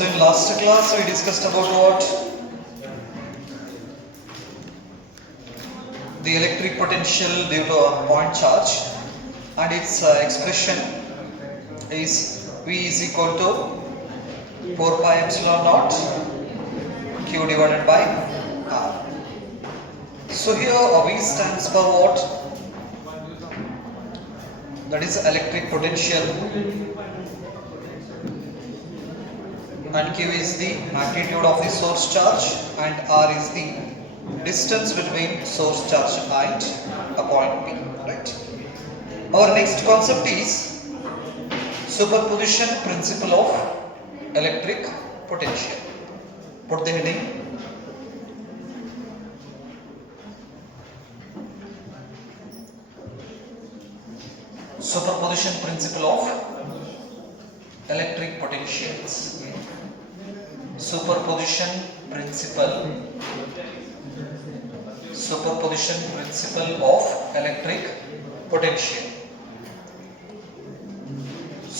So in last class we discussed about what? The electric potential due to a point charge, and its expression is V is equal to 4 pi epsilon naught Q divided by R. So here V stands for what? That is electric potential, and Q is the magnitude of the source charge, and R is the distance between source charge and a point P. Right? Our next concept is superposition principle of electric potential. Put the heading. Superposition principle of electric potentials. Superposition principle of electric potential.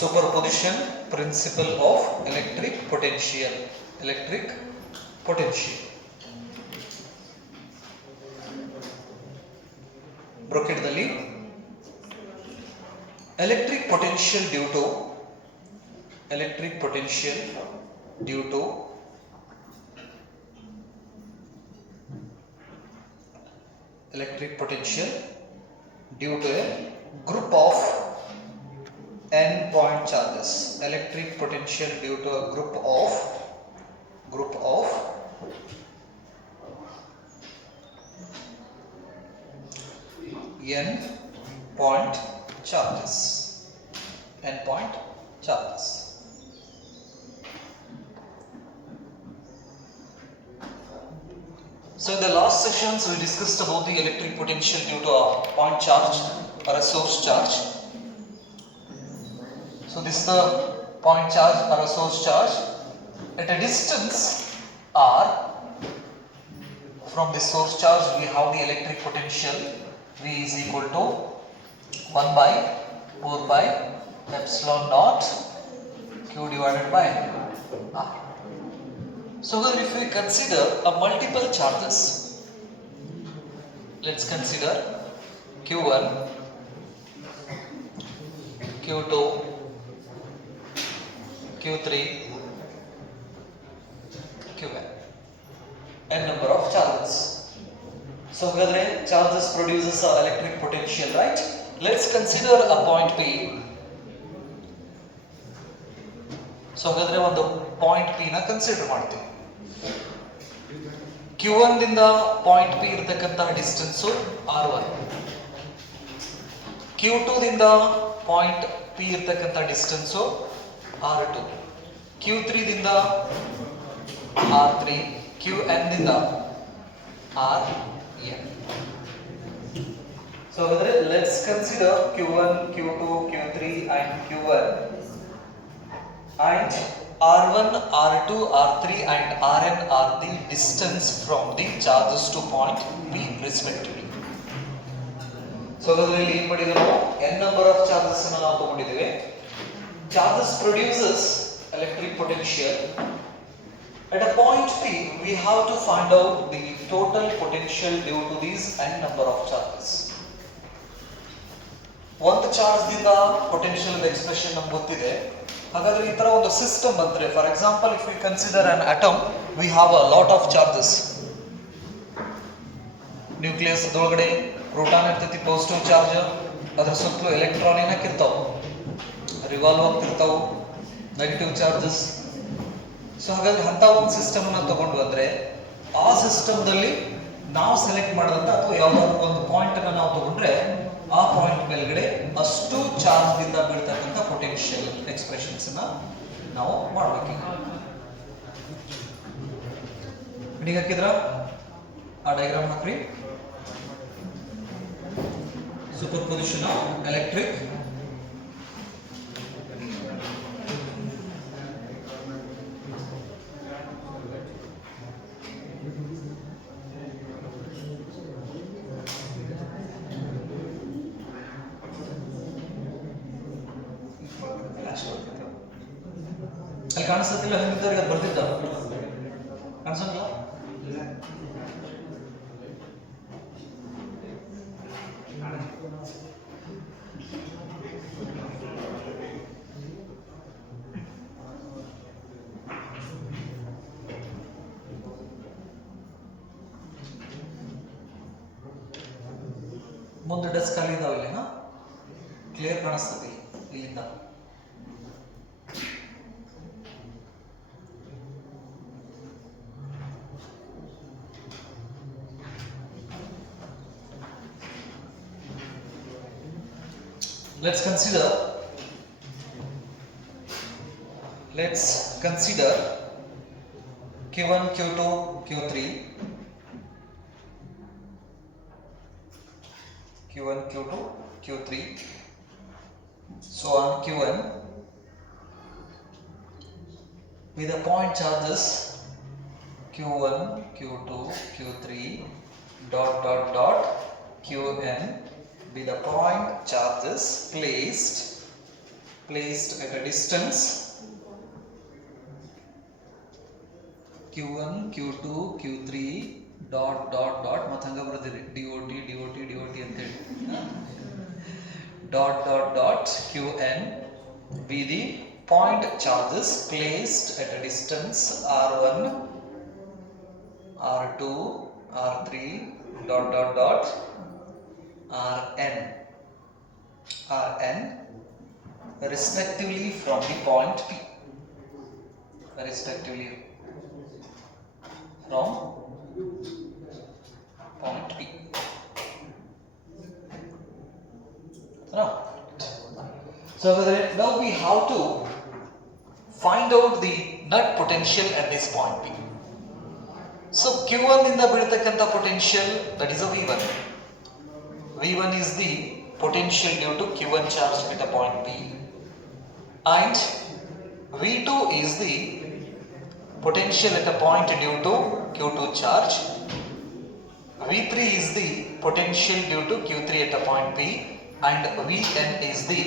Superposition principle of electric potential. ಬ್ರಾಕೆಟ್ದಲ್ಲಿ electric potential due to a group of n point charges. Electric potential due to a group of n point charges. So in the last sessions we discussed about the electric potential due to a point charge or a source charge. So this is the point charge or a source charge at a distance r from the source charge. We have the electric potential V is equal to 1 by 4 pi epsilon naught Q divided by R. So if we consider a multiple charges, let's consider Q1, Q2, Q3, Qn, n number of charges. So charges produces an electric potential, right? Let's consider a point P. So ಒಂದು point P ನ ಕನ್ಸಿಡರ್ ಮಾಡ್ತೀವಿ. Q1 ದಿಂದ point P ಇರತಕ್ಕಂತ distance R1, Q2 ದಿಂದ point P ಇರತಕ್ಕಂತ distance R2, Q3 ದಿಂದ R3, Qn ದಿಂದ Rn. So let's consider Q1, Q2, Q3 and Qn, and R1, R2, R3 and Rn are the distance from the charges to point P respectively. So ಅದರಲ್ಲಿ ಏನು ಮಾಡಿದ್ರು, n number of charges ಅನ್ನು ನಾವು ತಗೊಂಡಿದ್ದೇವೆ. Charges produces electric potential. At a point P we have to find out the total potential due to these n number of charges. ಒಂದು charge ದಿಂದ potential expression ನಮ್ಗೆ ಗೊತ್ತಿದೆ. ಹಾಗಾದ್ರೆ ಈ ತರ ಒಂದು ಸಿಸ್ಟಮ್ ಬಂದ್ರೆ, for example if we consider an atom, we have a lot of charges. Nucleus ಅದರೊಳಗಡೆ ಪ್ರೋಟಾನ್ ಇರ್ತೈತಿ, ಪಾಸಿಟಿವ್ ಚಾರ್ಜ್, ಅದರ ಸುತ್ತಲೂ ಎಲೆಕ್ಟ್ರಾನ್ ಏನಕ್ಕಿರ್ತಾವ, ರಿವಾಲ್ವ್ ಆಗ್ತಿರ್ತಾವ, ನೆಗೆಟಿವ್ ಚಾರ್ಜಸ್. ಸೊ ಹಾಗಾಗಿ ಅಂತ ಒಂದು ಸಿಸ್ಟಮ್ ಅನ್ನ ತಗೊಂಡು ಬಂದ್ರೆ, ಆ ಸಿಸ್ಟಮ್ದಲ್ಲಿ ನಾವು ಸೆಲೆಕ್ಟ್ ಮಾಡಿದಂತ ಅಥವಾ ಯಾವ್ದಾದ್ರು ಒಂದು ಪಾಯಿಂಟ್ ಅನ್ನ ನಾವು ತಗೊಂಡ್ರೆ, ಆ ಪಾಯಿಂಟ್ ಮೇಲ್ಗಡೆ ಅಷ್ಟು ಚಾರ್ಜ್ ದಿಂದ ಬೀಳ್ತಕ್ಕಂಥ ಪೊಟೆನ್ಷಿಯಲ್ ಎಕ್ಸ್ಪ್ರೆಷನ್ಸ್ ನಾವು ಮಾಡಬೇಕು. ಬಿಡಿಂಗ್ ಹಾಕಿದ್ರ ಆ ಡಯಾಗ್ರಾಮ್ ಹಾಕ್ರಿ. ಸೂಪರ್ಪೊಸಿಷನ್ ಆಫ್ ಎಲೆಕ್ಟ್ರಿಕ್ ಅಲ್ಲಿ ಕಾಣಿಸ್ತಿಲ್ಲ ಹಿಂದಿದ್ದವ್ರಿಗೆ ಅದು ಬರ್ತಿದ್ದ ಕಾಣಿಸೋಲ್ಲ. ಮುಂದೆ ಡೆಸ್ಕ್ ಖಾಲಿ ಇದಾವೆ ಇಲ್ಲಿ. ಕ್ಲಿಯರ್ ಕಾಣಿಸ್ತದೆ ಇಲ್ಲಿಂದ. Let's consider Q1, Q2, Q3, Q1, Q2, Q3, so on Q1 with the point charges Q1, Q2, Q3 dot Qn with the point charges placed at a distance Q1, Q2, Q3 dot ಮತ್ತೆ ಹಂಗ ಬರ್ದಿರಿ DOT ಅಂತ ಹೇಳಿ dot Qn be the point charges placed at a distance R1, R2, R3 dot Rn respectively from the point P. Respectively from point P. So now we have to find out the net potential at this point P. So Q1 ಇಂದ ಬೀಳತಕ್ಕಂತ potential, that is a V1. V1 is the potential due to Q1 charge at a point P, and V2 is the potential at a point due to Q2 charge. V3 is the potential due to Q3 at a point P, and Vn is the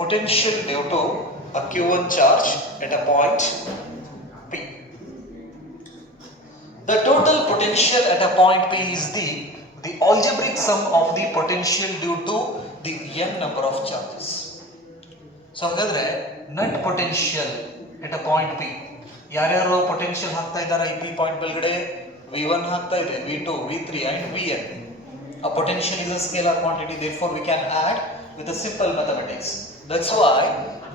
potential due to a Q1 charge at a point P. The total potential at a point P is the algebraic sum of the potential due to the n number of charges. So ಹಾಗಾದ್ರೆ net potential at a point P, ಯಾರ್ಯಾರು ಪೊಟೆನ್ಷಿಯಲ್ ಹಾಕ್ತಾ ಇದ್ದಾರೆ ಈ P point ಬೆಳಗಡೆ? V1 ಹಾಕ್ತಾ ಇದೆ, V2, V3 and Vn. A potential is a scalar quantity, therefore we can add with a simple mathematics. That's why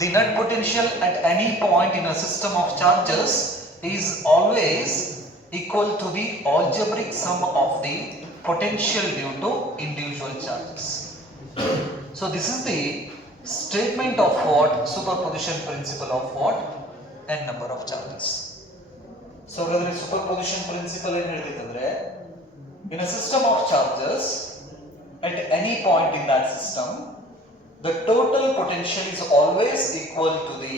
the net potential at any point in a system of charges is always equal to the algebraic sum of the potential due to individual charges. So this is the statement of what? Superposition principle of what? N number of charges. So ಹಾಗಾದ್ರೆ superposition principle ಏನು ಹೇಳ್ತಿದ್ರೆ, in a system of charges at any point in that system the total potential is always equal to the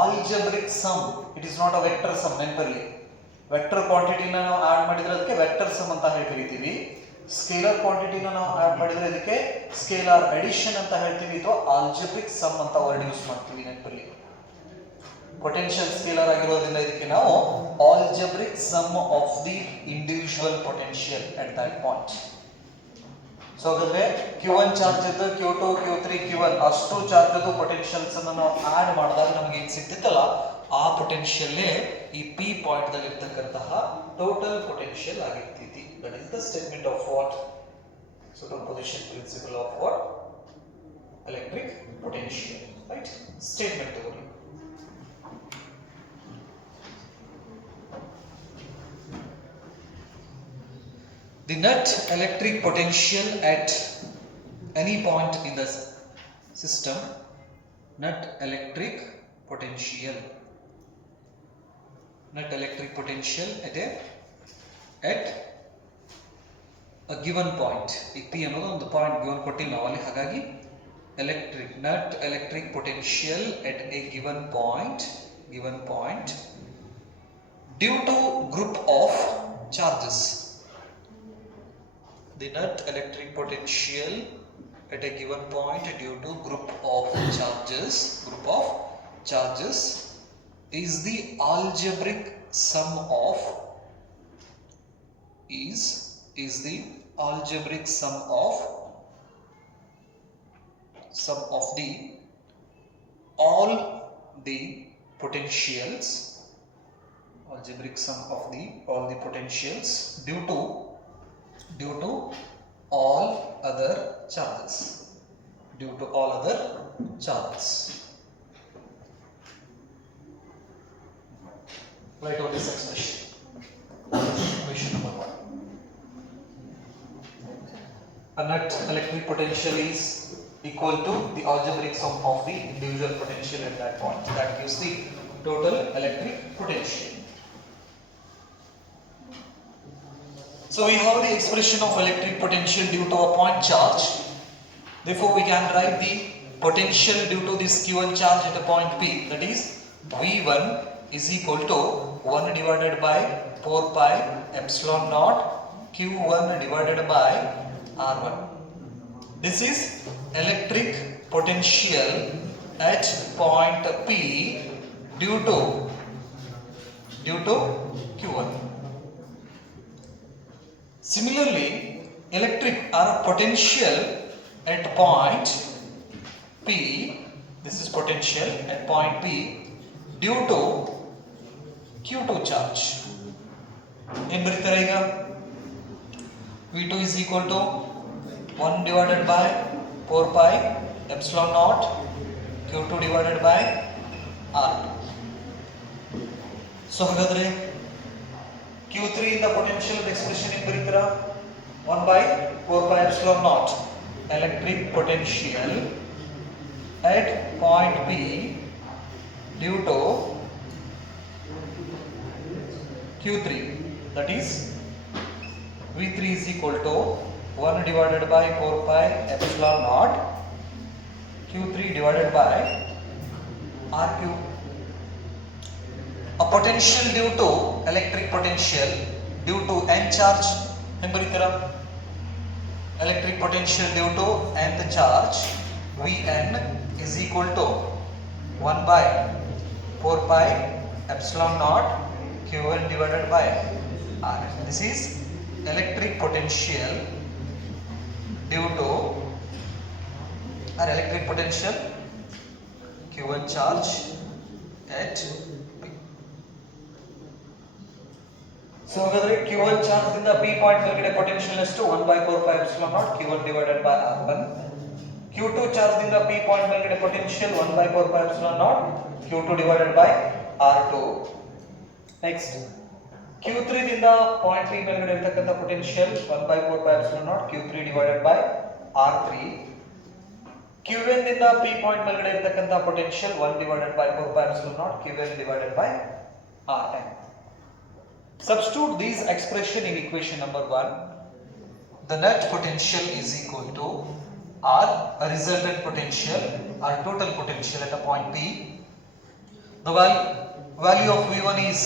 algebraic sum. It is not a vector sum. ನೆನಪಿರಲಿ, ವೆಕ್ಟರ್ ಕ್ವಾಂಟಿಟಿನ ನಾವು ಆಡ್ ಮಾಡಿದ್ರೆ ಅದಕ್ಕೆ vector sum ಅಂತ ಹೇಳಿ ಕರಿತೀವಿ. ಸ್ಕೇಲರ್ ಕ್ವಾಂಟಿಟಿನ ನಾವು ಆಡ್ ಮಾಡಿದ್ರೆ ಅದಕ್ಕೆ ಸ್ಕೇಲಾರ್ ಅಡಿಷನ್ ಅಂತ ಹೇಳ್ತೀವಿ, ಅಥವಾ ಆಲ್ಜಿಬ್ರಿಕ್ ಸಮ್ ಅಂತ ವರ್ಡ್ ಯೂಸ್ ಮಾಡ್ತೀವಿ. ನೆನಪಿರಲಿ, ಪೊಟೆನ್ಷಿಯಲ್ ಸ್ಕೇಲರ್ ಆಗಿರೋದ್ರಿಂದ ಇದಕ್ಕೆ ನಾವು algebraic sum of the individual potential at that point. So ಹಾಗಾದ್ರೆ Q1 ಚಾರ್ಜ್ ಇದ್ದು Q2, Q3, Q1 ಅಷ್ಟು ಚಾರ್ಜ್ ಅದು ಪೊಟೆನ್ಷಿಯಲ್ಸ್ ಅನ್ನು ನಾವು ಆಡ್ ಮಾಡಿದಾಗ ನಮಗೆ ಏನು ಸಿಗ್ತಿತ್ತಲ್ಲ, ಆ ಪೊಟೆನ್ಷಿಯಲ್ ಈ P ಪಾಯಿಂಟ್ ದಲ್ಲಿ ಇರತಕ್ಕಂತಹ ಟೋಟಲ್ ಪೊಟೆನ್ಷಿಯಲ್ ಆಗಿರ್ತೈತಿ. That is the statement of what? Superposition principle of what? Electric potential, right? Statement ತಗೊಳ್ಳಿ. The net electric potential at any point in the system, net electric potential at a given point. ಈ P ಅನ್ನೋದು ಒಂದು point given ಕೊಟ್ಟಿಲ್ಲ ನಾವು ಅಲ್ಲಿ, ಹಾಗಾಗಿ net electric potential at a given point due to group of charges. The net electric potential at a given point due to group of charges is the algebraic sum of the algebraic sum of the all the potentials, algebraic sum of the all the potentials due to all other charges, Write out this expression. Equation number 1. A net electric potential is equal to the algebraic sum of the individual potential at that point. That gives the total electric potential. So we have the expression of electric potential due to a point charge. Therefore, we can write the potential due to this Q1 charge at a point P. That is V1 is equal to 1 divided by 4 pi epsilon naught Q1 divided by R1. This is electric potential at point P due to Q1. Similarly, electric or potential at point P, this is potential at point P due to Q2 charge. ಏನು ಬರೀತಾರೆ ಈಗ? V2 is equal to 1 divided by 4 pi epsilon naught Q2 divided by R2. So ಹಾಗಾದ್ರೆ Q3 ಇಂದ potential expression ಏನು ಬರೀತೀರಾ? 1 by 4 pi epsilon naught electric potential at point P due to Q3, that is V3 is equal to 1 divided by 4 pi epsilon naught Q3 divided by RQ. A potential due to electric potential due to n charge, ಹೆಂಗೆ ಬರೀತೀರಾ? Electric potential due to nth charge Vn is equal to 1 by 4 pi epsilon naught Q1 divided by R. This is electric potential due to electric potential Q1 charge at P. So ಹಾಗಾದ್ರೆ Q1 charge ದಿಂದ P point ವರೆಗೆ potential ಎಷ್ಟು? 1 by 4 pi epsilon naught Q1 divided by R1. Q2 charge ದಿಂದ P point ವರೆಗೆ potential 1 by 4 pi epsilon naught Q2 divided by R2. Next, Q3 ದಿಂದ point P ಮೇಲ್ಗಡೆ ಇರತಕ್ಕಂತ potential 1 by 4 pi epsilon naught Q3 divided by R3. Qn ದಿಂದ P point ಮೇಲ್ಗಡೆ ಇರತಕ್ಕಂತ potential 1 divided by 4 pi epsilon naught Qn divided by Rn. Substitute these expression in equation number 1. The net potential is equal to R, a resultant potential or total potential at a point P. The value of V1 is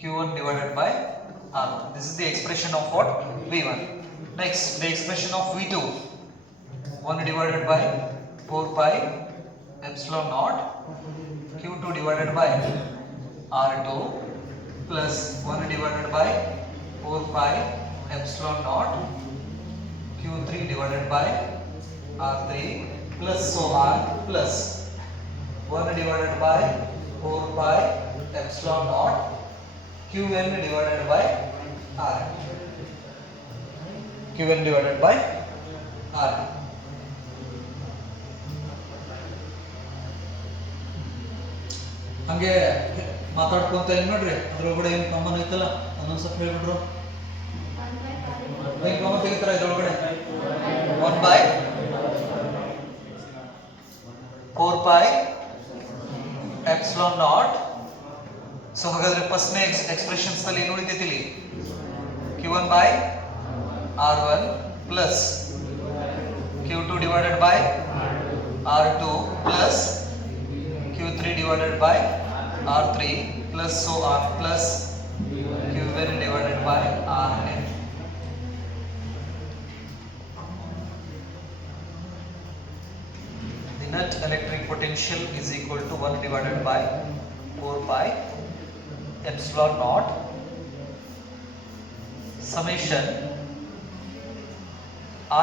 Q1 divided by R. This is the expression of what? V1. Next, the expression of V2. 1 divided by 4 pi epsilon naught Q2 divided by R2 plus 1 divided by 4 pi epsilon naught Q3 divided by R3 plus so on plus 1 divided by 4 pi epsilon naught Qn divided by Rn. Qn divided by Rn. ಹಂಗೆ ಮಾತಾಡ್ಕೊಂತ ಏನು ಮಾಡ್ರಿ ಅದ್ರೊಳಗಡೆ ಏನು ಕಾಮನ್ ಐತಲ್ಲ ಅದೊಂದು ಸ್ವಲ್ಪ ಹೇಳ್ಬಿಡ್ರು. ಏನು ಕಾಮನ್ ತೆಗಿತಾರ ಇದ್ರೊಳಗಡೆ? 1 by 4 pi epsilon naught. ಸೊ ಹಾಗಾದ್ರೆ ಫಸ್ಟ್ನೇ ಎಕ್ಸ್ಪ್ರೆಷನ್ಸ್ ಅಲ್ಲಿ ಏನು ಉಳಿತೈತಿ ಇಲ್ಲಿ? Q1 by R1 plus Q2 divided by R2 plus Q3 divided by R3 plus so on plus Qn divided by Rn. net electric potential is equal to 1 divided by 4 pi epsilon naught summation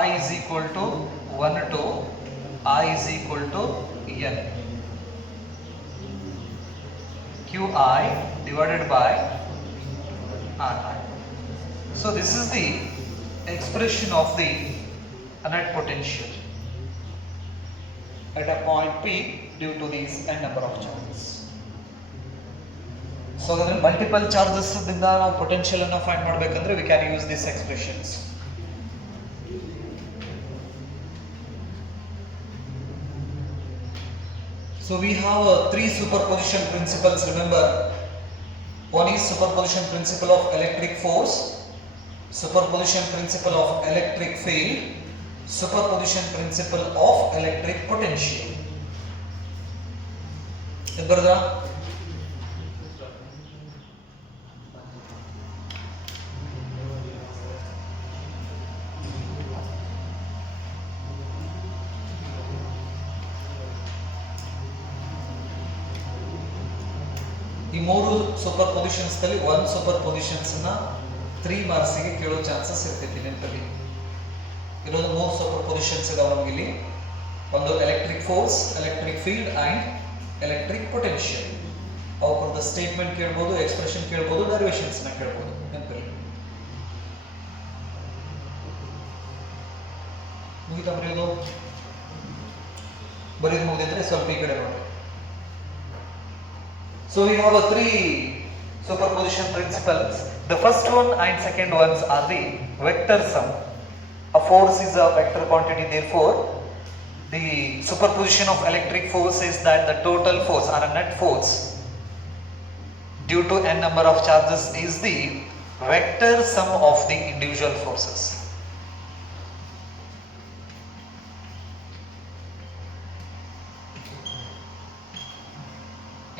I is equal to 1 to I is equal to n qi divided by ri. So this is the expression of the net potential at a point P due to these n number of charges. So then multiple charges ದಿಂದ ನಾವು potential ಅನ್ನು find ಮಾಡಬೇಕಂದ್ರೆ we can use these expressions. So we have three superposition principles, remember. One is superposition principle of electric force, superposition principle of electric field, superposition principle of electric potential. Brother, ಈ ಮೂರು super positions ದಲ್ಲಿ ಒಂದು super positions ನ 3 ಮಾರ್ಕ್ಸ್ ಗೆ ಕೇಳೋ ಚಾನ್ಸಸ್ ಇರ್ತೈತಿ ನೆನಪಲ್ಲಿ. ಇರೋದು ಮೂರು ಸೂಪರ್ ಪೊಸಿಷನ್ಸ್ ಇದಾವೆ ನಮಗೆ ಇಲ್ಲಿ. ಒಂದು electric force, electric field and electric potential. ಅವರ ಸ್ಟೇಟ್ಮೆಂಟ್ ಕೇಳಬಹುದು, ಎಕ್ಸ್ಪ್ರೆಷನ್ ಕೇಳಬಹುದು, ಡರಿವೇಷನ್ಸ್ ನ ಕೇಳಬಹುದು ನೆನಪಲ್ಲಿ. ಮುಗಿತಾ ಬರೆಯೋದು? ಬರೆಯೋದು ಮುಗಿದ್ರೆ ಸ್ವಲ್ಪ ಈ ಕಡೆ ನೋಡಿ. So we have three superposition principles. The first one and second ones are the vector sum. A force is a vector quantity, therefore the superposition of electric force is that the total force or a net force due to n number of charges is the vector sum of the individual forces.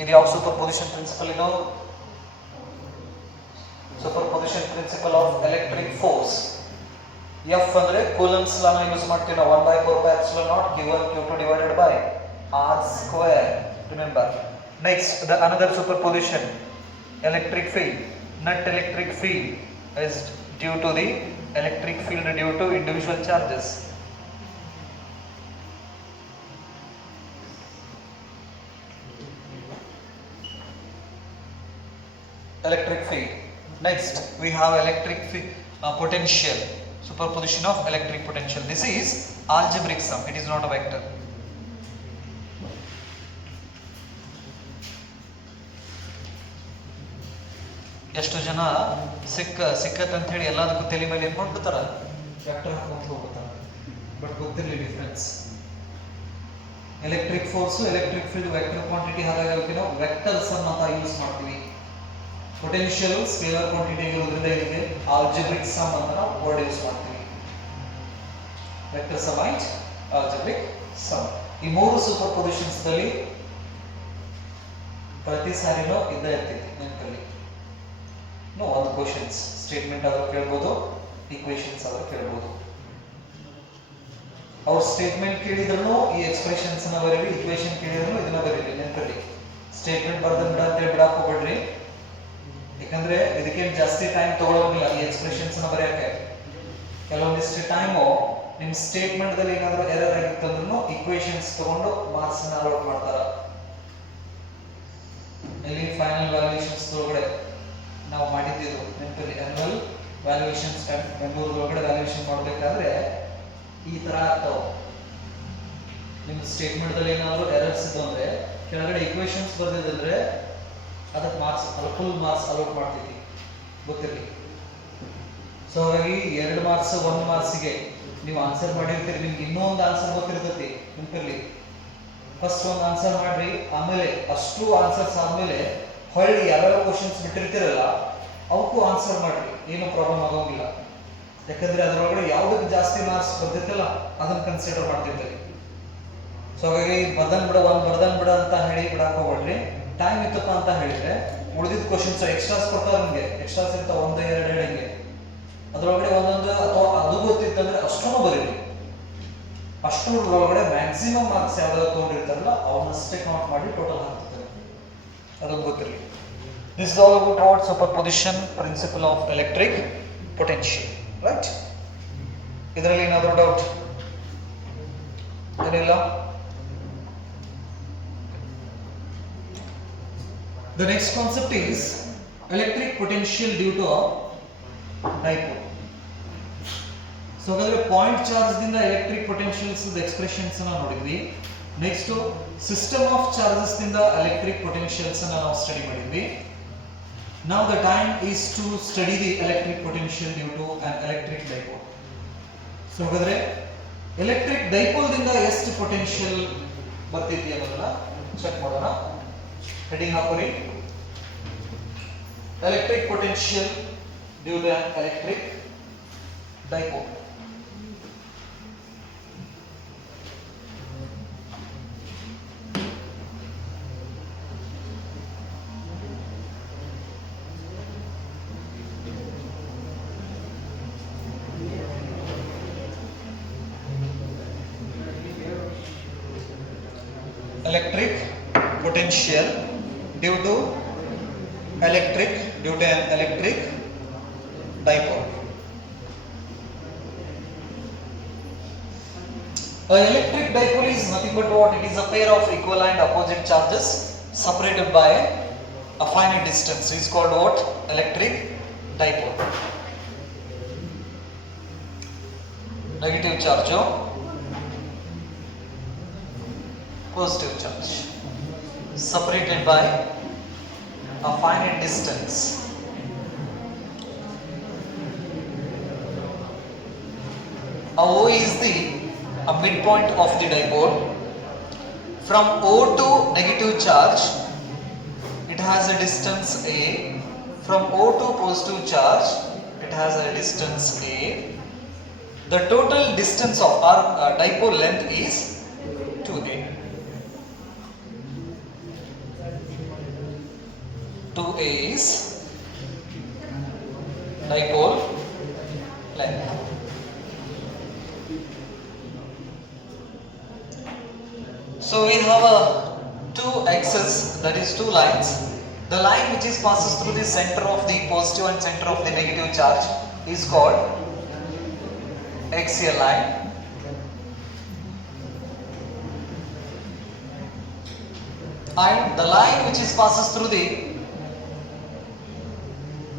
ಇದು ಯಾವ superposition principle? ಇದು superposition principle of electric force. F ಅಂದ್ರೆ Coulomb's ಲಾನ use ಮಾಡ್ತೀವಿ ನಾವು. 1/4πε0 q1 q2 divided by r square. Remember. Next, the another superposition, electric field. Net electric field is due to the electric field due to individual charges. Electric field. Next we have electric potential, superposition of electric potential. This is algebraic sum, it is not a vector. ಎಷ್ಟು ಜನ ಸಿಕ್ಕತ್ ಅಂತ ಹೇಳಿ ಎಲ್ಲದಕ್ಕೂ ತಲೆ ಮೇಲೆ ಏನ್ ಮಾಡ್ಬಿಡ್ತಾರ, ವೆಕ್ಟರ್ ಹಾಕೊಂತ ಹೋಗ್ಬಿಡ್ತಾರ. ಬಟ್ ಗೊತ್ತಿರಲಿ difference. Electric force, electric field vector quantity, ಹಾಗಾಗಿ ನಾವು ವೆಕ್ಟರ್ ಸಮ್ ಅಂತ ಯೂಸ್ ಮಾಡ್ತೀವಿ. ಪೊಟೆನ್ಷಿಯಲ್ ಸ್ಕೇಲರ್ ಕ್ವಾಂಟಿಟಿ ಆಗಿರೋದ್ರಿಂದ ಇದಕ್ಕೆ ಆಲ್ಜಿಬ್ರಿಕ್ ಸಮ್ ಅಂತ ನಾವು ವರ್ಡ್ ಯೂಸ್ ಮಾಡ್ತೀವಿ. Vector sum and algebraic sum. ಈ ಮೂರು ಸೂಪರ್ ಪೊಸಿಷನ್ಸ್ ದಲ್ಲಿ ಪ್ರತಿ ಸಾರಿನೂ ಇದ್ದೇ ಇರ್ತೈತಿ ನೆನಪಲ್ಲಿ. ಒಂದು ಕ್ವಶನ್ಸ್ ಸ್ಟೇಟ್ಮೆಂಟ್ ಆದ್ರೂ ಕೇಳ್ಬೋದು, ಈಕ್ವೇಷನ್ಸ್ ಆದ್ರೂ ಕೇಳ್ಬೋದು. ಅವ್ರ ಸ್ಟೇಟ್ಮೆಂಟ್ ಕೇಳಿದ್ರು ಈ ಎಕ್ಸ್ಪ್ರೆಷನ್ಸ್ ನ ಬರೀರಿ, ಈಕ್ವೇಷನ್ ಕೇಳಿದ್ರು ಇದನ್ನ ಬರೀರಿ ನೆನಪಲ್ಲಿ. ಸ್ಟೇಟ್ಮೆಂಟ್ ಬರ್ದ ಬಿಡ ಅಂತ ಹೇಳಿ ಬಿಡಾಕ್ ಹೋಗ್ಬೇಡ್ರಿ, ಯಾಕಂದ್ರೆ ಇದಕ್ಕೇನು ಜಾಸ್ತಿ ಟೈಮ್ ತಗೊಳ್ಳೋದಿಲ್ಲ ಈ ಎಕ್ಸ್ಪ್ರೆಷನ್ಸ್ ನ ಬರೆಯಕ್ಕೆ. ಕೆಲವೊಂದಿಷ್ಟು ಟೈಮು ನಿಮ್ ಸ್ಟೇಟ್ಮೆಂಟ್ ದಲ್ಲಿ ಏನಾದರೂ ಎರರ್ ಆಗಿತ್ತಂದ್ರೂ ಈಕ್ವೇಷನ್ಸ್ ತಗೊಂಡು ಮಾರ್ಕ್ಸ್ ನ ಅಲಾಟ್ ಮಾಡ್ತಾರ. ಇಲ್ಲಿ ಫೈನಲ್ ವ್ಯಾಲ್ಯೂಯೇಷನ್ಸ್ ಒಳಗಡೆ ನಾವು ಮಾಡಿದ್ದು ನೆನಪಲ್ಲಿ, ಆನ್ಯುವಲ್ ವ್ಯಾಲ್ಯೂಯೇಷನ್ಸ್ ಬೆಂಗಳೂರು ಒಳಗಡೆ ವ್ಯಾಲ್ಯೂಯೇಷನ್ ಮಾಡಬೇಕಾದ್ರೆ ಈ ತರ ಆಗ್ತಾವ. ನಿಮ್ ಸ್ಟೇಟ್ಮೆಂಟ್ ದಲ್ಲಿ ಏನಾದರೂ ಎರರ್ಸ್ ಇದ್ದು ಅಂದ್ರೆ ಕೆಳಗಡೆ ಈಕ್ವೇಷನ್ಸ್ ಬರ್ದಿದ್ರೆ ಅದಕ್ಕೆ ಮಾರ್ಕ್ಸ್ ಫುಲ್ ಮಾರ್ಕ್ಸ್ ಅಲೋಟ್ ಮಾಡ್ತೀವಿ, ಗೊತ್ತಿರಲಿ. ಸೊ ಹಾಗಾಗಿ 2 ಮಾರ್ಕ್ಸ್ 1 ಮಾರ್ಕ್ಸ್ಗೆ ನೀವು ಆನ್ಸರ್ ಮಾಡಿರ್ತೀರಿ, ನಿಮ್ಗೆ ಇನ್ನೂ ಒಂದು ಆನ್ಸರ್ ಗೊತ್ತಿರ್ತೈತಿ ನೆನಪಿರ್ಲಿ. ಫಸ್ಟ್ ಒಂದು ಆನ್ಸರ್ ಮಾಡ್ರಿ, ಆಮೇಲೆ ಅಷ್ಟು ಆನ್ಸರ್ಸ್ ಆದ್ಮೇಲೆ ಹೊಳ್ಳಿ ಯಾವ್ಯಾವ ಕ್ವಶನ್ಸ್ ಬಿಟ್ಟಿರ್ತೀರಲ್ಲ ಅವಕ್ಕೂ ಆನ್ಸರ್ ಮಾಡ್ರಿ, ಏನೂ ಪ್ರಾಬ್ಲಮ್ ಆಗೋಂಗಿಲ್ಲ. ಯಾಕಂದ್ರೆ ಅದರೊಳಗಡೆ ಯಾವ್ದಕ್ಕೆ ಜಾಸ್ತಿ ಮಾರ್ಕ್ಸ್ ಬರ್ತಿತ್ತಲ್ಲ ಅದನ್ನ ಕನ್ಸಿಡರ್ ಮಾಡ್ತಿರ್ತೀರಿ. ಸೊ ಹಾಗಾಗಿ ಬರ್ದನ್ ಬಿಡ ಅಂತ ಹೇಳಿ ಬಿಡಾಕ್ ಹೋಗ್ಬೇಡ್ರಿ. ಟೈಮ್ ಇತ್ತಪ್ಪ ಅಂತ ಹೇಳಿದ್ರೆ ಉಳಿದಿದ್ದ ಕ್ವಶನ್ಸ್ ಎಕ್ಸ್ಟ್ರಾಸ್ ಕೊಡ್ತಾರೆ ನಿಮಗೆ, ಎಕ್ಸ್ಟ್ರಾಸ್ ಇರ್ತಾವ 1, 2 ಹಿಂಗೆ. ಅದರೊಳಗಡೆ ಒಂದೊಂದು ಅಥವಾ ಅದು ಗೊತ್ತಿತ್ತಂದ್ರೆ ಅಷ್ಟೂ ಬರೀರಿ. ಅಷ್ಟರ ಒಳಗಡೆ ಮ್ಯಾಕ್ಸಿಮಮ್ ಮಾರ್ಕ್ಸ್ ಯಾವ್ದಾದ್ರು ತೊಗೊಂಡಿರ್ತಾರಲ್ಲ ಅವನ್ನಷ್ಟೇ ಕೌಂಟ್ ಮಾಡಿ ಟೋಟಲ್ ಹಾಕ್ತಾರೆ. ಅದೊಂದು ಗೊತ್ತಿರಲಿ. This is all about what superposition principle of electric potential, right? ಇದರಲ್ಲಿ ಏನಾದರೂ ಡೌಟ್ ಏನಿಲ್ಲ? The next concept is electric potential due to a dipole. So ಹಾಗಾದ್ರೆ ಪಾಯಿಂಟ್ ಚಾರ್ಜ್ ದಿಂದ ಎಲೆಕ್ಟ್ರಿಕ್ ಪೊಟೆನ್ಷಿಯಲ್ಸ್ ಎಕ್ಸ್ಪ್ರೆಷನ್ಸ್ ಅನ್ನು ನೋಡಿದ್ವಿ. ನೆಕ್ಸ್ಟ್ ಸಿಸ್ಟಮ್ ಆಫ್ ಚಾರ್ಜಸ್ ದಿಂದ electric potentials ಅನ್ನು ನಾವು ಸ್ಟಡಿ ಮಾಡಿದ್ವಿ. Now the time is to study the electric potential due to an electric dipole. So ಹಾಗಾದ್ರೆ electric dipole ದಿಂದ ಎಷ್ಟು ಪೊಟೆನ್ಷಿಯಲ್ ಬರ್ತಿದೆ ಅನ್ನೋದನ್ನ ಚೆಕ್ ಮಾಡೋಣ. ಹೆಡಿಂಗ್ ಹಾಕೋರಿ, electric potential due to an electric dipole. Electric potential due to an electric dipole. An electric dipole is nothing but what? It is a pair of equal and opposite charges separated by a finite distance. It is called what? Electric dipole. Negative charge, positive charge, separated by a finite distance. O is the midpoint of the dipole. From O to negative charge, it has a distance A. From O to positive charge, it has a distance A. The total distance of our dipole length is 2A. 2A is dipole length. So we have two axes, that is two lines. The line which is passes through the center of the positive and center of the negative charge is called axial line. And the line which is passes through the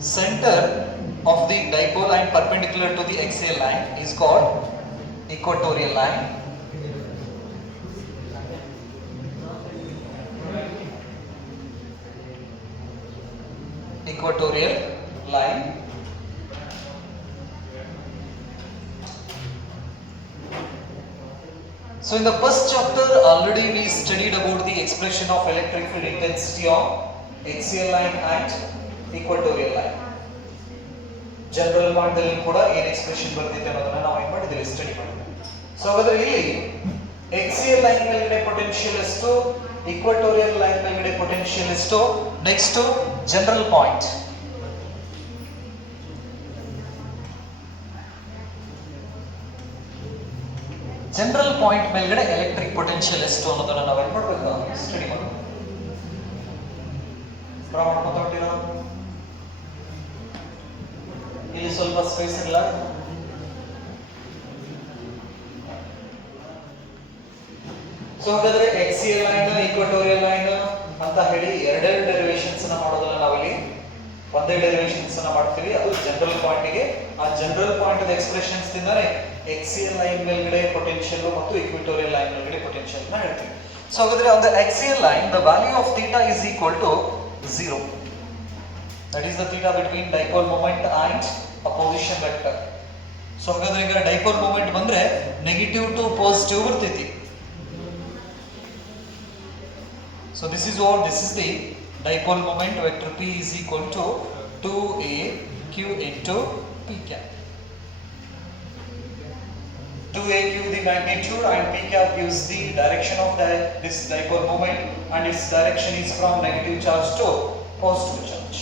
center of the dipole and perpendicular to the axial line is called equatorial line. Equatorial line. So in the first chapter already we studied about the expression of electric field intensity on axial line and equatorial line. General point ಅಲ್ಲಿ ಕೂಡ ಏನು ಎಕ್ಸ್ಪ್ರೆಷನ್ ಬರ್ತಿದೆ ಅನ್ನೋದನ್ನ ನಾವು ಏನು ಮಾಡಿದ್ವಿ, ಸ್ಟಡಿ ಮಾಡಿದ್ವಿ. ಸೊ ಹಾಗಾದ್ರೆ ಇಲ್ಲಿ axial line ಮೇಲ್ಗಡೆ ಪೊಟೆನ್ಷಿಯಲ್ ಎಷ್ಟು, equatorial line ಮೇಲ್ಗಡೆ ಪೊಟೆನ್ಷಿಯಲ್ ಎಷ್ಟು, next general point. General point ಮೇಲ್ಗಡೆ ಎಲೆಕ್ಟ್ರಿಕ್ ಪೊಟೆನ್ಷಿಯಲ್ ಎಷ್ಟು ಅನ್ನೋದನ್ನ ನಾವು ಏನು ಮಾಡಬೇಕು, ಸ್ಟಡಿ ಮಾಡಬೇಕು. ಪ್ರಮಾಣ ಗೊತ್ತಾಗ್ತೀರಾ? ಇಲ್ಲಿ ಸ್ವಲ್ಪ ಸ್ಪೇಸ್ ಇಲ್ಲ. ಸೊ ಹಾಗಾದ್ರೆ axial ಲೈನ್, equatorial ಲೈನ್ ಅಂತ ಹೇಳಿ ಎರಡೆರಡು ಡೆರಿವೇಶನ್ಸ್ ಅನ್ನ ಮಾಡೋದಲ್ಲ, ನಾವಿಲ್ಲಿ ಒಂದೇ ಡೆರಿವೇಶನ್ಸ್ ಅನ್ನ ಮಾಡ್ತೀವಿ. ಅದು ಜನರಲ್ ಪಾಯಿಂಟ್ ಗೆ. ಆ ಜನರಲ್ ಪಾಯಿಂಟ್ ದ ಎಕ್ಸ್ಪ್ರೆಷನ್ಸ್ ದಿಂದಾನೆ axial ಲೈನ್ ಮೇಲ್ಗಡೆ ಪೊಟೆನ್ಷಿಯಲ್ ಮತ್ತು equatorial ಲೈನ್ ಮೇಲ್ಗಡೆ ಪೊಟೆನ್ಷಿಯಲ್ ನ ಹೇಳ್ತೀವಿ. ಸೊ ಹಾಗಾದ್ರೆ on the axial line the value of theta is equal to 0. That is the theta between dipole moment and a position vector. So ಹಾಗಾದ್ರೆ ಈಗ ಡೈಪೋಲ್ ಮೂಮೆಂಟ್ ಬಂದ್ರೆ negative to positive ಬರ್ತೈತಿ. So this is the dipole moment. Vector P is equal to 2aq into p cap. 2aq the magnitude and p cap gives the direction of this dipole moment, and its direction is from negative charge to positive charge.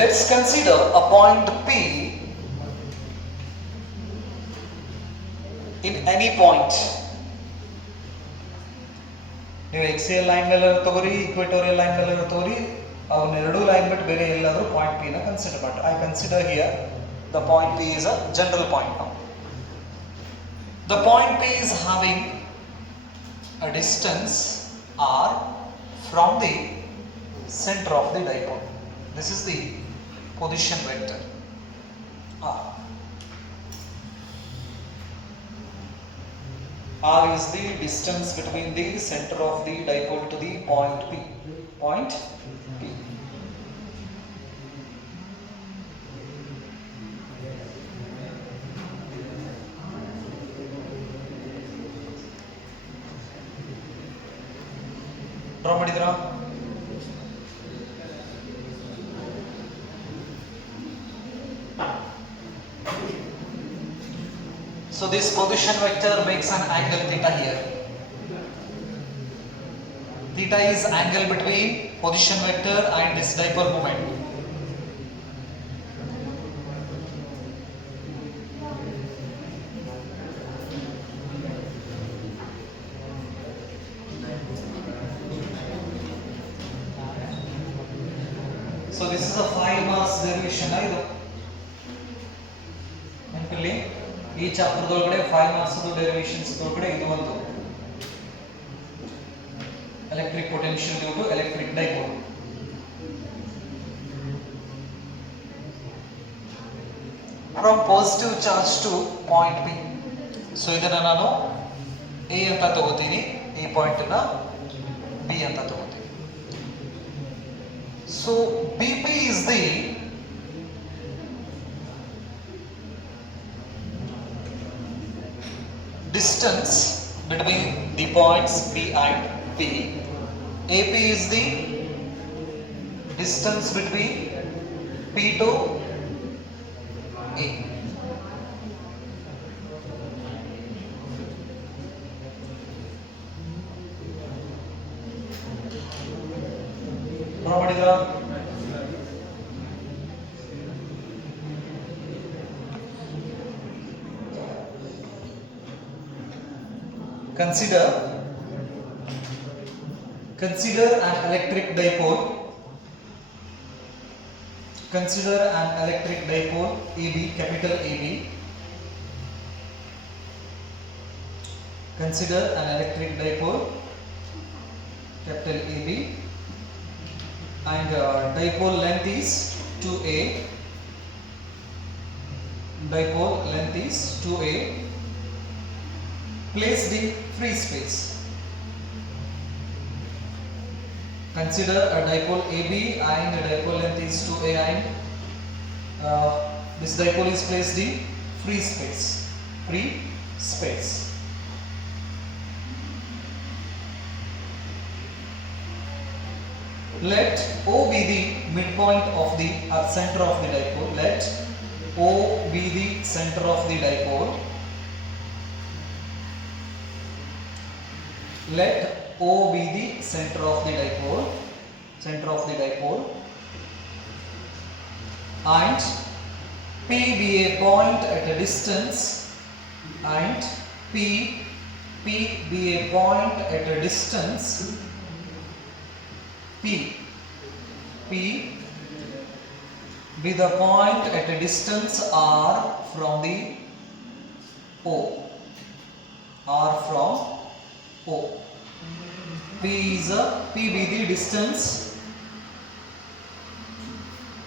Let's consider a point P in any point. ನೀವು ಎಕ್ಸಿಎಲ್ ಲೈನ್ ಮೇಲೆ ತಗೋರಿ, equatorial line ಮೇಲೆ ತಗೋರಿ, ಅವನ್ನ ಎರಡೂ ಲೈನ್ ಬಿಟ್ಟು ಬೇರೆ ಎಲ್ಲಾದರೂ ಪಾಯಿಂಟ್ ಪಿ ನ ಕನ್ಸಿಡರ್ ಮಾಡಿ. I consider here the point P is a general point. ನಾವು the point P is having a distance r from the center of the dipole. This is the position vector r. R is the distance between the center of the dipole to the point P. Point P. Draw ಮಾಡಿದ್ರಾ? So this position vector makes an angle theta here. Theta is angle between position vector and this dipole moment. So this is a 5 mass derivation. ಇದು ನೆನಪಿರಲಿ, ಈ ಚಾಪ್ಟರ್ ಒಳಗಡೆ 5 marks derivations ಒಳಗಡೆ ಇದು ಒಂದು electric potential due to electric dipole. From positive charge to point P. So ಇದನ್ನ ನಾನು ಎ ಅಂತ ತಗೋತೀನಿ, ಈ ಪಾಯಿಂಟ್ ನ ಬಿ ಅಂತ ತಗೋತೀನಿ. So BP is the distance between the points P and P. AP is the distance between P to A. Draw ಮಾಡಿದ್ರಾ? Consider an electric dipole. Consider an electric dipole AB, capital AB. Consider an electric dipole, capital AB, and dipole length is 2a. Dipole length is 2a. Placed in free space. Consider a dipole AB and the dipole length is 2a and this dipole is placed in free space. Free space. Let O be the midpoint of the center of the dipole. Let O be the center of the dipole. Let O be the center of the dipole, and P be a point at a distance, and P be a point at a distance, P be the point at a distance r from the O, r from O. P be the distance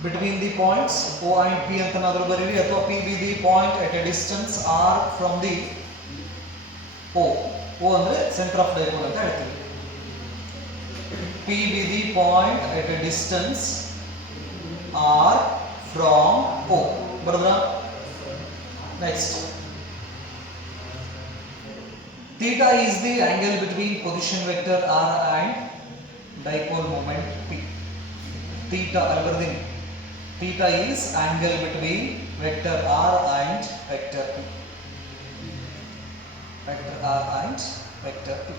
between the points O and P ಅಂತನಾದರೂ ಬರೀರಿ, ಅಥವಾ P be the point at a distance r from the O. O ಅಂದ್ರೆ centre of dipole ಅಂತ ಹೇಳ್ತೀವಿ. P be the point at a distance r from O. Baroda? Next. Theta is the angle between position vector r and dipole moment P. Theta is angle between vector r and vector P. Vector r and vector P.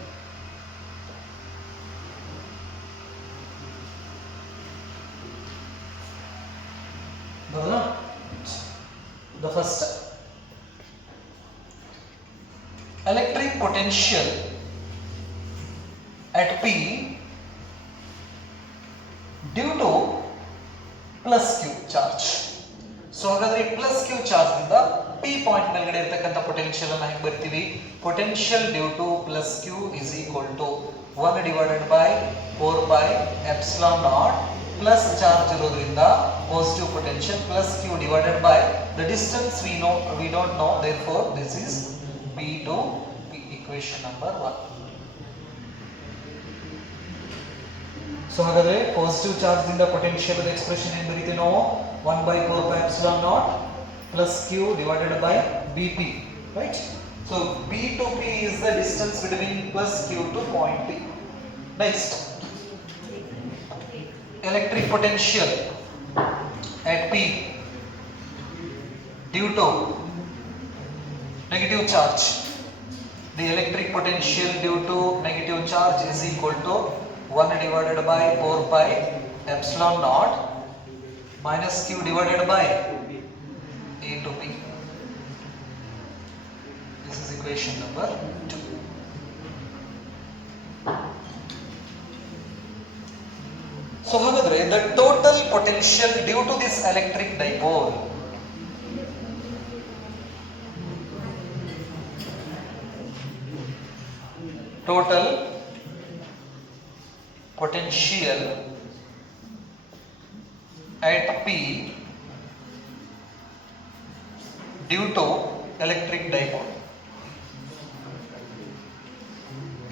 The first step. electric potential at P due to plus Q charge. So ಹಾಗಾದ್ರೆ plus Q charge ಇಂದ P point ಮೇಲ್ಗಡೆ ಇರತಕ್ಕಂತ potential ಅನ್ನು ಹೆಂಗ್ ಬರ್ತೀವಿ? Potential due to plus Q is equal to 1 divided by 4 by epsilon naught plus charge ಇರೋದ್ರಿಂದ positive potential plus Q divided by the distance we don't know, therefore this is P to P, equation number 1. So ಹಾಗಾದ್ರೆ positive charge ಇಂದ potential expression ಏನು ಬರೀತೀವಿ ನಾವು? 1 by 4 pi epsilon naught plus q divided by bp, right? So b to p is the distance between plus q to point p. Next, electric potential at p due to negative charge. The electric potential due to negative charge is equal to 1 divided by 4 pi epsilon naught minus q divided by a to p. This is equation number 2. So hagadre the total potential due to this electric dipole total potential at P due to electric dipole.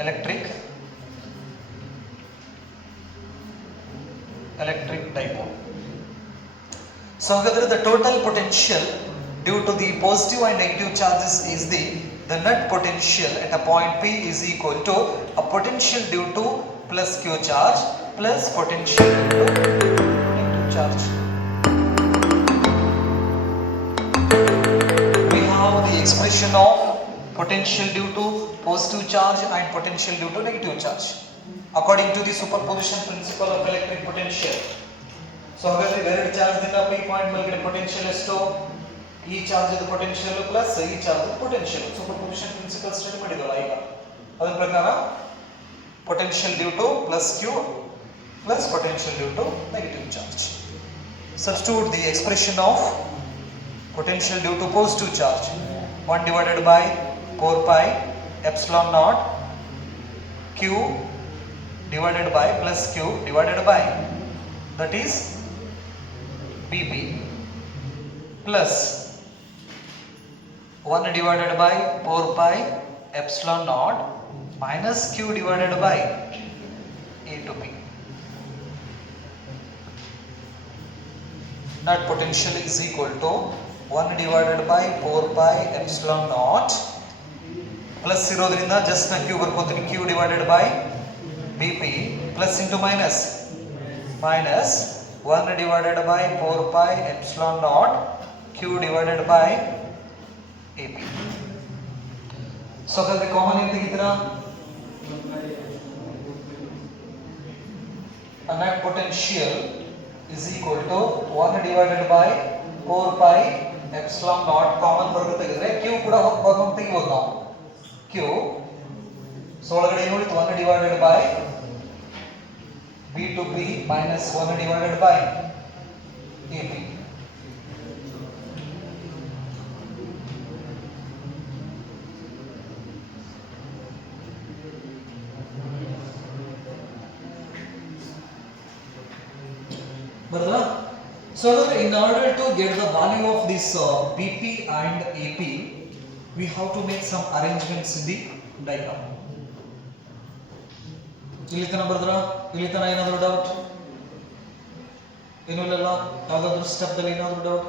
Electric dipole. So the total potential due to the positive and negative charges is the net potential at a point P is equal to a potential due to plus Q charge plus potential due to charge. We have the expression of potential due to positive charge and potential due to negative charge according to the superposition principle of electric potential. So ಹಾಗಾದ್ರೆ ಎರಡು ಚಾರ್ಜ್ ದಿಂದ p point ಮೇಲ್ಗಡೆ potential ಎಷ್ಟು? ಈ charge ದ potential plus ಈ charge ದ potential. Superposition principle study ಮಾಡಿದಲ್ಲ ಈಗ, ಅದರ ಪ್ರಕಾರ potential due to plus q plus potential due to negative charge. Substitute the expression of potential due to positive charge 1 divided by 4 pi epsilon naught q divided by plus q divided by, that is bp, plus 1 divided by 4 pi epsilon naught minus q divided by a to p. Net potential is equal to 1 divided by 4 pi epsilon naught plus ಇರೋದ್ರಿಂದ just na q ಬರ್ಕೊಂತೀನಿ, q divided by bp plus into minus 1 divided by 4 pi epsilon naught q divided by ap. So ಹಾಗಾದ್ರೆ ಕಾಮನ್ ಏನು ತೆಗಿತೀರಾ? net potential is equal to 1 divided by 4 pi epsilon naught common ವರ್ಗ ತೆಗೆದ್ರೆ q ಕೂಡ ಹೋಗ್ಬೋದು ತೆಗಿಬಹುದು ನಾವು. q ಸೊ ಒಳಗಡೆ ಏನು ಉಳಿತು? 1 divided by b to p minus 1 divided by ap. ಬರಲ್ಲ? So in order to get the value of this bp and ap, we have to make some arrangements in the diagram. ಇಲ್ಲಿ ತನ ಬರದ್ರ? ಇಲ್ಲಿ ತನ ಏನಾದರೂ ಡೌಟ್? ಏನೂ ಇಲ್ಲ? ಯಾವುದಾದ್ರೂ ಸ್ಟೆಪ್ ದಲ್ಲಿ ಏನಾದರೂ doubt?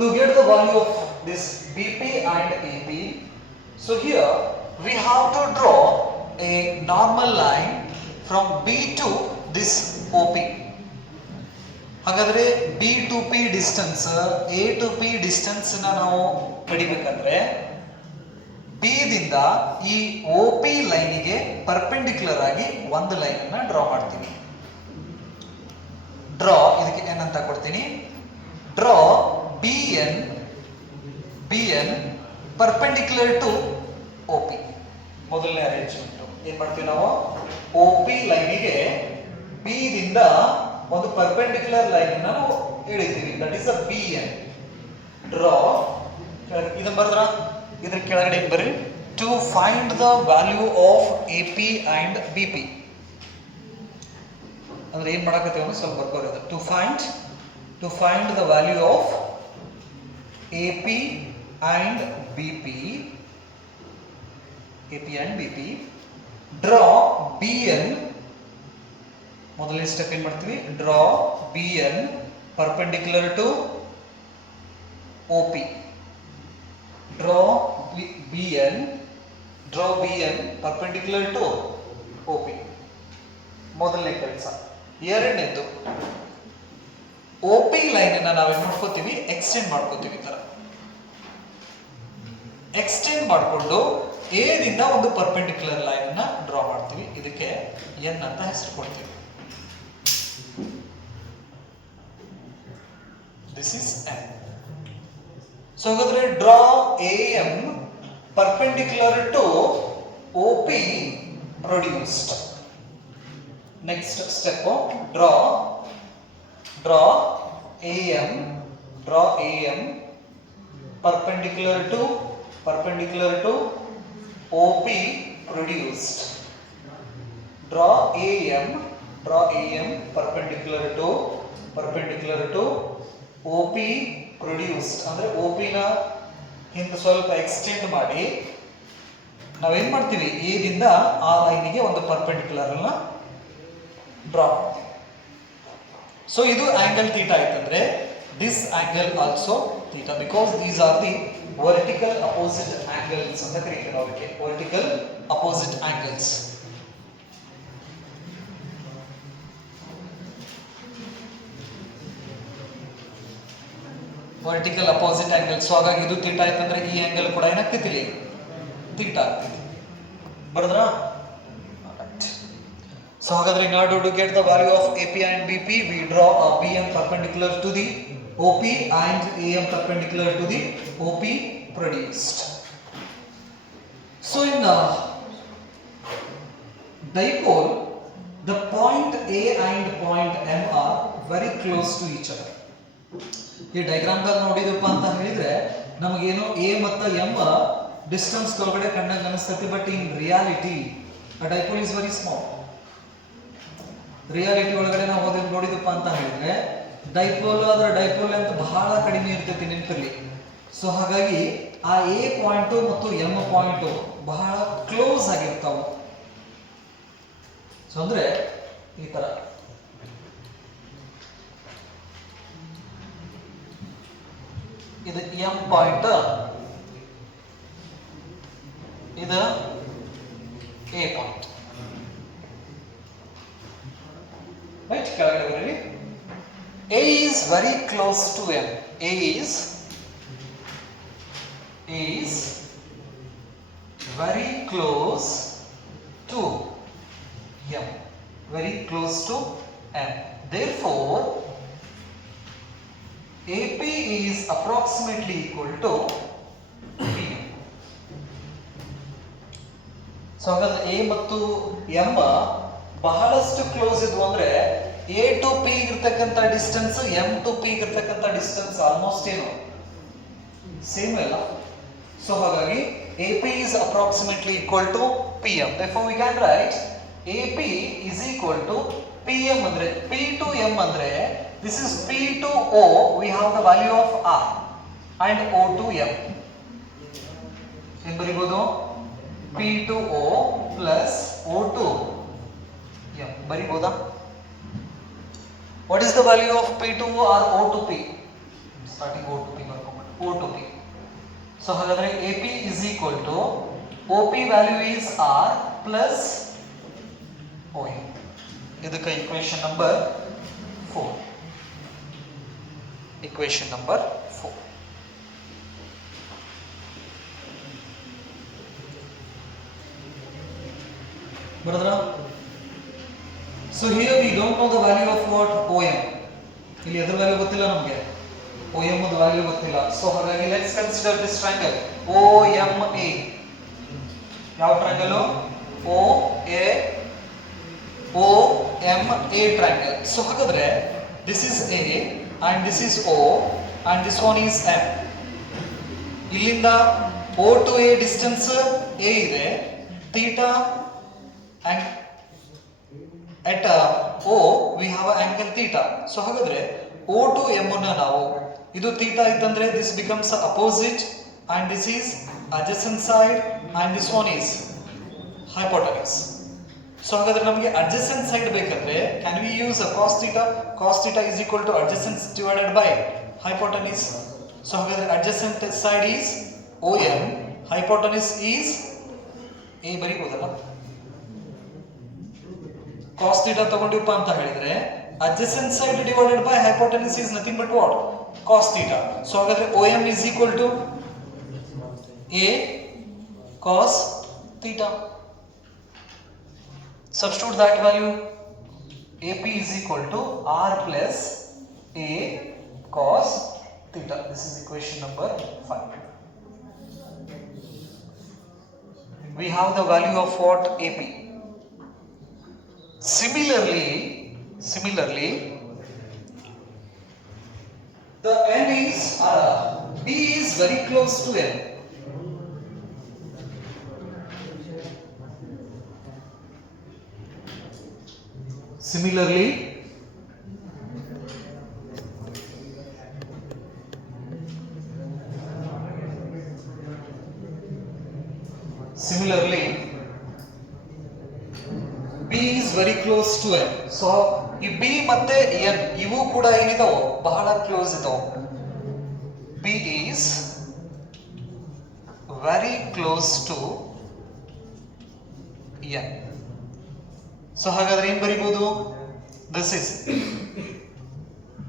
To get the value of this bp and ap, so here we have to draw a normal line from b to this OP. ಹಾಗಾದ್ರೆ B to P distance A to P distance ನಾವು ಕಡಿಬೇಕಂದ್ರೆ B ದಿಂದ ಈ OP ಲೈನಿಗೆ ಪರ್ಪೆಂಡಿಕ್ಯುಲರ್ ಆಗಿ ಒಂದು ಲೈನ್ ಅನ್ನ ಡ್ರಾ ಮಾಡ್ತೀನಿ. ಡ್ರಾ ಇದಕ್ಕೆ n ಅಂತ ಕೊಡ್ತೀನಿ. Draw BN perpendicular to OP. ಮೊದಲನೇ ಅರೇಂಜ್ಮೆಂಟ್ ಏನ್ ಮಾಡ್ತೀವಿ ನಾವು, OP ಲೈನಿಗೆ B ದಿಂದ ಒಂದು ಪರ್ಪೆಂಡಿಕ್ಯುಲರ್ ಲೈನ್ ನಾವು ಎಳಿತೀವಿ, that is a BN. Draw ಇದನ್ನ ಬರೆದ್ರ ಇದ್ರ ಕೆಳಗಡೆ ಬರ್ರಿ, to find the value of AP and BP. ಅಂದ್ರೆ ಏನ್ ಮಾಡಕತ್ತೀವಿ ಸ್ವಲ್ಪ ಬರ್ಕೋರಿ, to find the value of AP and BP, draw BN. ಮೊದಲನೇ ಸ್ಟೆಪ್ ಏನ್ ಮಾಡ್ತೀವಿ, draw BN perpendicular to OP. Draw BN perpendicular to OP. ಮೊದಲನೇ ಕೆಲಸ. ಎರಡನೇದು, OP ಲೈನ್ ಅನ್ನ ನಾವೇನ್ ಮಾಡ್ಕೋತೀವಿ, ಎಕ್ಸ್ಟೆಂಡ್ ಮಾಡ್ಕೋತೀವಿ. ಈ ತರ ಎಕ್ಸ್ಟೆಂಡ್ ಮಾಡಿಕೊಂಡು A ದಿಂದ ಒಂದು ಪರ್ಪೆಂಡಿಕ್ಯುಲರ್ ಲೈನ್ ಅನ್ನ ಡ್ರಾ ಮಾಡ್ತೀವಿ. ಇದಕ್ಕೆ N ಅಂತ ಹೆಸರು ಕೊಡ್ತೀವಿ. This is N. ಸೊ ಹಾಗಾದ್ರೆ draw AM perpendicular to OP produced. Next step, draw AM perpendicular to OP produced. Draw AM perpendicular to OP produced. ಅಂದ್ರೆ OP ನ ಹಿಂದೆ ಸ್ವಲ್ಪ ಎಕ್ಸ್ಟೆಂಡ್ ಮಾಡಿ ನಾವೇನ್ ಮಾಡ್ತೀವಿ, A ದಿಂದ ಆ ಲೈನಿಗೆ ಒಂದು ಪರ್ಪೆಂಡಿಕ್ಯುಲರ್ ಅನ್ನ ಡ್ರಾ ಮಾಡ್ತೀವಿ. ಸೊ ಇದು ಆಂಗಲ್ ಥೀಟಾ ಆಯ್ತಂದ್ರೆ this angle also theta, because these are the vertical opposite angles ಅಂತ ಕರೀತೀವಿ ನಾವು. ಅದಕ್ಕೆ vertical opposite angles. Vertical opposite angle. So ಹಾಗಾಗಿ ಇದು ಥೀಟಾ ಆಯ್ತಂದ್ರೆ ಈ ಆಂಗಲ್ ಕೂಡ ಏನಾಗ್ತಿಲ್ಲ, ಥೀಟಾ ಆಗ್ತೈತಿ. ಬರದ್ರಾ? ಸೊ ಹಾಗಾದ್ರೆ in order to get the value of AP and BP, we draw a BM perpendicular to the OP and AM perpendicular to the OP produced. So in dipole, the point A and point M are very close to each other. ಈ ಡಯಾಗ್ರಾಮ್ ದಾಗ ನೋಡಿದಪ್ಪ ಅಂತ ಹೇಳಿದ್ರೆ ನಮಗೇನು A ಮತ್ತು M distance ಒಳಗಡೆ ಕಂಡಂಗೆ ಅನಿಸ್ತೈತಿ, but in reality a dipole is very small. Reality ಒಳಗಡೆ ನಾವು ನೋಡಿದಪ್ಪ ಅಂತ ಹೇಳಿದ್ರೆ ಡೈಪೋಲ್ ಅಂತ ಬಹಳ ಕಡಿಮೆ ಇರ್ತೈತಿ, ನೆನಪಿರ್ಲಿ. ಸೊ ಹಾಗಾಗಿ ಆ A ಪಾಯಿಂಟ್ ಮತ್ತು M ಪಾಯಿಂಟ್ ಬಹಳ ಕ್ಲೋಸ್ ಆಗಿರ್ತಾವ. ಸೊ ಅಂದ್ರೆ ಈ ತರ ಇದು M ಪಾಯಿಂಟ್, ಇದು A ಪಾಯಿಂಟ್. Right, ಕೆಳಗಡೆ ಬನ್ನಿ. A is very close to M. A is very close to M. Very close to M. Therefore, AP is approximately equal to PM. So ಹಾಗಾದ್ರೆ A ಮತ್ತು M ಬಹಳಷ್ಟು ಕ್ಲೋಸ್ ಇದ್ವು ಅಂದ್ರೆ A ಟು P ಇರ್ತಕ್ಕಂಥ distance M to P ಇರ್ತಕ್ಕಂಥ distance almost ಏನು ಸೇಮ್ ಅಲ್ಲ. ಸೊ ಹಾಗಾಗಿ AP is approximately equal to PM. Therefore we can write AP is equal to PM. ಅಂದ್ರೆ P to M ಅಂದ್ರೆ this is P to O, we have the value of R, and O to M. ಏನು ಬರೀಬಹುದು, P to O plus O to M ಬರೀಬಹುದಾ? What is the value of P to O or O to P? Starting O to P ಬರ್ಕೊಂಡ್ಬಿಟ್ಟು O to P. So ಹಾಗಾದ್ರೆ AP is equal to OP value is R plus OM. ಇದಕ್ಕೆ equation number 4. Equation number 4. ಬರದ್ರಾ? So here we don't know the value of what OM. ಇಲ್ಲಿ ಅದರ ವ್ಯಾಲ್ಯೂ ಗೊತ್ತಿಲ್ಲ ನಮಗೆ. OM value ಗೊತ್ತಿಲ್ಲ. ಸೊ ಹಾಗಾಗಿ let's consider this triangle OMA. ಯಾವ triangle? OMA triangle. So ಹಾಗಾದ್ರೆ this is A and this is O and this one is M. ಇಲ್ಲಿಂದ O to A distance A ಇದೆ, theta, and at O we have an angle theta. So ಹಾಗಾದ್ರೆ O to M ಅನ್ನು ನಾವು ಇದು theta ಇತ್ತಂದ್ರೆ this becomes opposite and this is adjacent side and this one is hypotenuse. So ಹಾಗಾದ್ರೆ ನಮಗೆ adjacent side ಬೇಕಂದ್ರೆ can we use a cos theta? Cos theta is equal to adjacent divided by hypotenuse. So ಹಾಗಾದ್ರೆ adjacent side is OM, hypotenuse is A ಬರೀಬಹುದಲ್ಲ. cos theta ತಗೊಂಡಿಪ್ಪ ಅಂತ ಹೇಳಿದ್ರೆ adjacent side divided by hypotenuse is nothing but what? Cos theta. So ಹಾಗಾದ್ರೆ OM is equal to A cos theta. Substitute that value. AP is equal to R plus A cos theta. This is equation number 5. We have the value of what? AP. Similarly, the N is B is very close to N. Similarly, B is very close to N. So ಈ B ಮತ್ತೆ N ಇವು ಕೂಡ ಏನಿದಾವೋ ಬಹಳ ಕ್ಲೋಸ್ ಇದಾವೆ. B is very close to N. So ಹಾಗಾದ್ರೆ ಏನ್ ಬರೀಬಹುದು? This is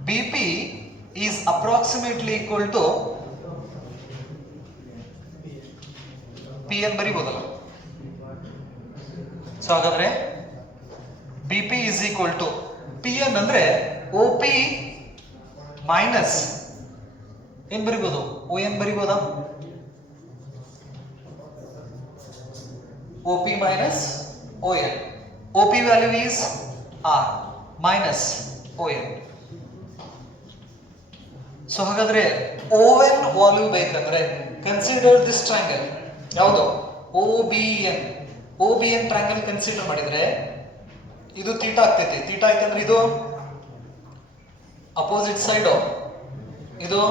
BP is approximately equal to PN ಬರೀಬಹುದಲ್ಲ. ಸೊ ಹಾಗಾದ್ರೆ BP is equal to PN ಅಂದ್ರೆ OP ಮೈನಸ್ ಏನ್ ಬರೀಬಹುದು? ON ಬರೀಬಹುದಾ? OP minus ON. OP value is R minus ON. So ಹಾಗಾದ್ರೆ ON ವ್ಯಾಲ್ಯೂ ಬೇಕಂದ್ರೆ ಕನ್ಸಿಡರ್ ದಿಸ್ ಟ್ರಯಾಂಗಲ್. ಯಾವುದು? OBN triangle consider ಮಾಡಿದ್ರೆ ಇದು ಥೀಟಾ ಆಗ್ತೈತಿ. ಥೀಟಾ ಯಾಕಂದ್ರೆ ಇದು ಅಪೋಸಿಟ್ ಸೈಡ್, ಇದು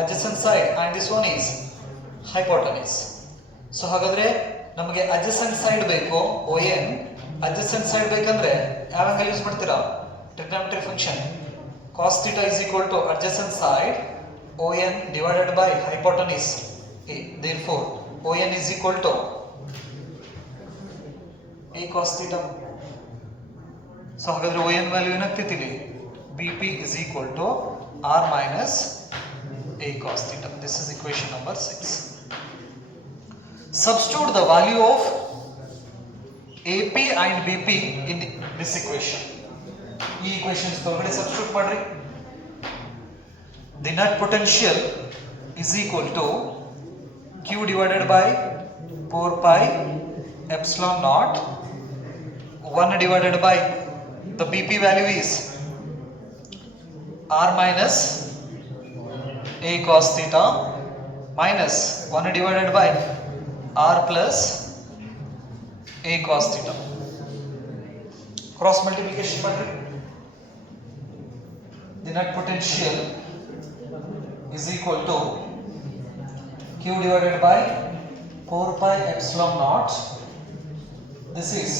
adjacent side and this one is hypotenuse. So ಹಾಗಾದ್ರೆ ನಮಗೆ adjacent side ಬೇಕು ON. adjacent side ಬೇಕಂದ್ರೆ ಯಾವ ಆಂಗಲ್ ಯೂಸ್ ಮಾಡ್ತೀರಾ? Trigonometry function cos theta is equal to adjacent side ON divided by hypotenuse A. Therefore ON is equal to A cos theta. So ಹಾಗಾದ್ರೆ ON value ಏನಾಗ್ತೈತಿ ಇಲ್ಲಿ? BP is equal to R minus A cos theta. This is equation number 6. Substitute the value of AP and BP in this equation. ಈ equations ಒಳಗಡೆ substitute ಮಾಡ್ರಿ. The net potential is equal to Q divided by 4 pi epsilon naught 1 divided by the BP value is R minus A cos theta minus 1 divided by R plus A cos theta. Cross multiplication ಮಾಡ್ರಿ. The net potential is equal to Q divided by 4 pi epsilon naught. This is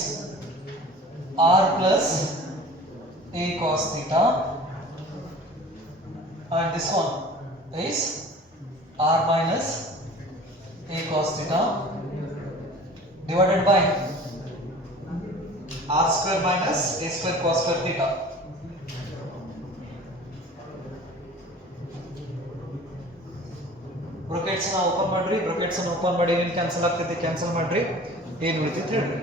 R plus A cos theta and this one is R minus A cos theta divided by R square minus A square cos square theta. Brackets ನ ಓಪನ್ ಮಾಡ್ರಿ. ಬ್ರಾಕೆಟ್ಸ್ ನ ಓಪನ್ ಮಾಡಿ ಏನು ಕ್ಯಾನ್ಸಲ್ ಆಗ್ತೈತಿ ಕ್ಯಾನ್ಸಲ್ ಮಾಡ್ರಿ. ಏನು ಉಳಿತೈತಿ ಹೇಳ್ರಿ.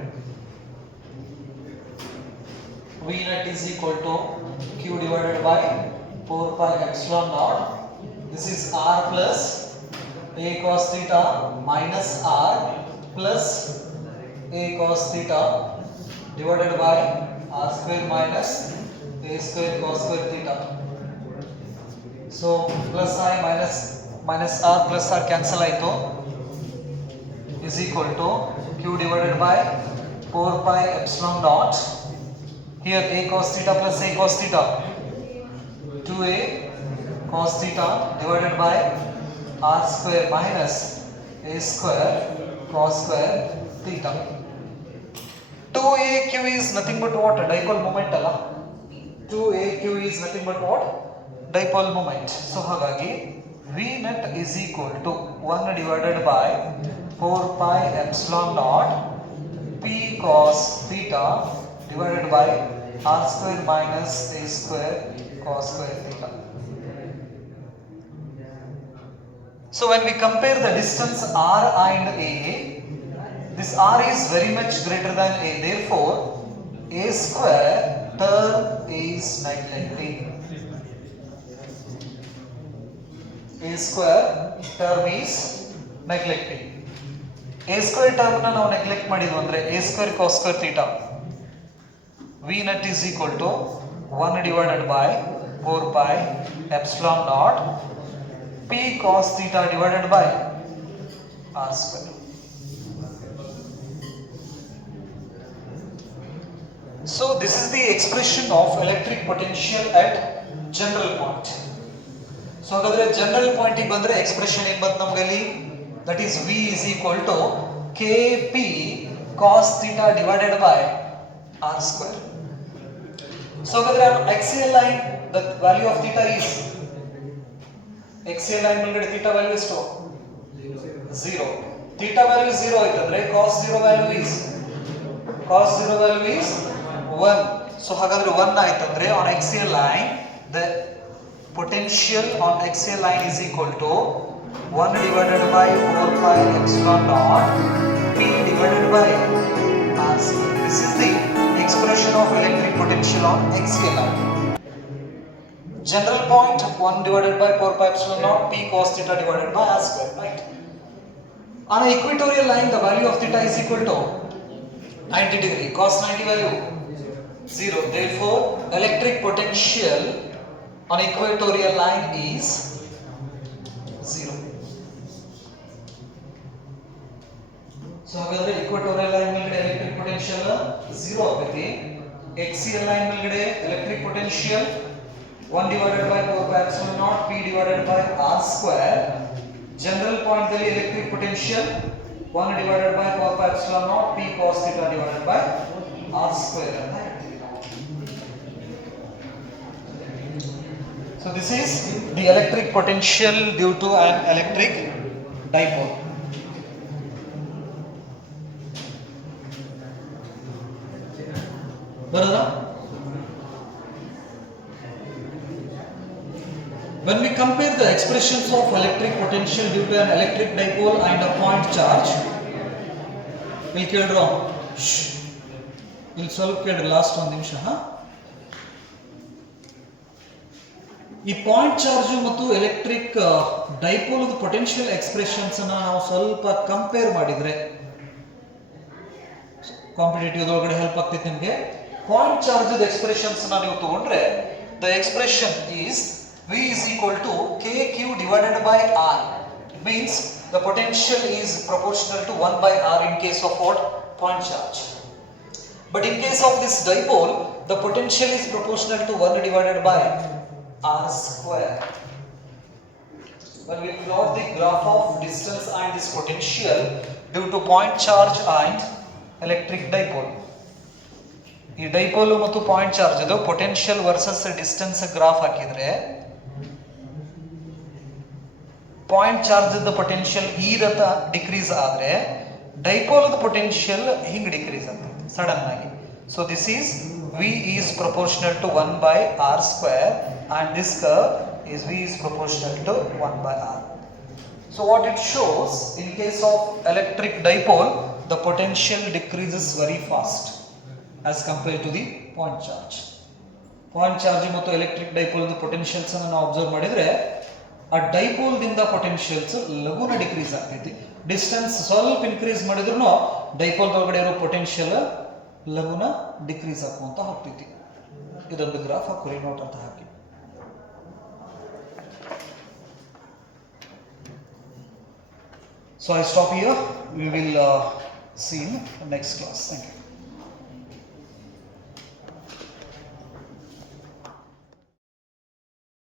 V net is equal to Q divided by 4 pi epsilon naught This is r plus a cos theta minus r plus a cos theta divided by r square minus a square cos square theta. So plus I minus r plus r cancel ಆಯಿತು is equal to q divided by 4 pi epsilon naught. Here a cos theta plus a cos theta 2a cos theta divided by r square minus a square cos square theta. 2aq is nothing but what? Dipole moment alla. 2aq is nothing but what? Dipole moment. So hagagi v net is equal to 1 divided by 4 pi epsilon naught p cos theta divided by r square minus a square cos square theta. So when we compare the distance r and a, this r is very much greater than a, therefore a square term is neglected. A square term is neglected. A square term na ನಾವು neglect ಮಾಡಿದ್ವು ಅಂದ್ರೆ a square cos square theta v net is equal to 1 divided by 4 pi epsilon naught p cos theta divided by r square. So this is the expression of electric potential at general point. So ಹಾಗಾದ್ರೆ general point ಗೆ ಬಂದ್ರೆ ಎಕ್ಸ್ಪ್ರೆಷನ್ ಏನು ಬಂತು ನಮಗೆ ಅಲ್ಲಿ, that is v is equal to kp cos theta divided by r square. So ಹಾಗಾದ್ರೆ axial line the value of theta is axial line ಮೇಲ್ಗಡೆ theta value ಎಷ್ಟು 0. theta value 0 ಆಯ್ತಂದ್ರೆ cos 0 value is 1. So ಹಾಗಾದ್ರೆ 1 ಆಯ್ತಂದ್ರೆ on axial line the potential on axial line is equal to 1 divided by 4 pi epsilon naught p divided by r square. This is the expression of electric potential on axial line. General point 1 divided by 4 pi epsilon naught p cos theta divided by r square, right? On an equatorial line the value of theta is equal to 90 degree, cos 90 value 0. Therefore electric potential on equatorial line is 0. So ಹಾಗಾದ್ರೆ equatorial line ಮೇಲ್ಗಡೆ electric potential 0 ಆಗುತ್ತೆ. axial line ಮೇಲ್ಗಡೆ electric potential 1 divided by 4 pi epsilon naught p divided by r square. General point ದಲ್ಲಿ electric potential 1 divided by 4 pi epsilon naught p cos theta divided by r square ಅಂತ ಹೇಳ್ತೀವಿ ನಾವು. So this is the electric potential due to an electric dipole. Baroda? When we compare the expressions of electric potential due to an electric dipole and a point charge, ಇಲ್ಲಿ ಕೇಳ್ರೋ, ಇಲ್ಲಿ ಸ್ವಲ್ಪ ಕೇಳ್ರಿ, ಲಾಸ್ಟ್ ಒಂದು ನಿಮಿಷ. ಈ ಪಾಯಿಂಟ್ ಚಾರ್ಜ್ ಮತ್ತು electric dipole potential expressions ಅನ್ನ ನಾವು ಸ್ವಲ್ಪ ಕಂಪೇರ್ ಮಾಡಿದ್ರೆ ಕಾಂಪಿಟೇಟಿವ್ ಒಳಗಡೆ ಹೆಲ್ಪ್ ಆಗ್ತೈತೆ ನಿಮಗೆ. ಪಾಯಿಂಟ್ ಚಾರ್ಜ್ ಎಕ್ಸ್ಪ್ರೆಷನ್ಸ್ ನೀವು ತಗೊಂಡ್ರೆ the expression is v is equal to kq divided by r. It means the potential is proportional to 1 by r in case of what? Point charge. But in case of this dipole, the potential is proportional to 1 divided by r square. When we plot the graph of distance and this potential due to point charge and electric dipole, ಈ ಡೈಪೋಲ್ ಮತ್ತು point charge ಅದು potential versus distance graph ಹಾಕಿದ್ರೆ point charge potential ಈ ರತ ಡಿಕ್ರೀಸ್ ಆದ್ರೆ dipole potential ಹಿಂಗ್ ಡಿಕ್ರೀಸ್ ಆಗ್ತದೆ ಸಡನ್ ಆಗಿ. So this is v is proportional to 1 by r square and this curve is v is proportional to 1 by r. So what it shows, in case of electric dipole the potential decreases very fast as compared to the point charge. Point charge ಮತ್ತು electric dipole potentials ಅನ್ನು ನಾವು ಅಬ್ಸರ್ವ್ ಮಾಡಿದ್ರೆ ಆ ಡೈಪೋಲ್ದಿಂದ ಪೊಟೆನ್ಷಿಯಲ್ಸ್ ಲಘುನ ಡಿಕ್ರೀಸ್ ಆಗ್ತೈತಿ. ಡಿಸ್ಟೆನ್ಸ್ ಸ್ವಲ್ಪ ಇನ್ಕ್ರೀಸ್ ಮಾಡಿದ್ರು ಡೈಪೋಲ್ ಒಳಗಡೆ ಇರೋ ಪೊಟೆನ್ಷಿಯಲ್ ಲಘುನ ಡಿಕ್ರೀಸ್ ಆಗುವಂತ ಹೋಗ್ತೈತಿ. ಇದೊಂದು ಗ್ರಾಫ್ ಹಾಕಿ ನೋಟ್ ಅಂತ ಹಾಕಿ. So I stop here. We will see in the next class. Thank you.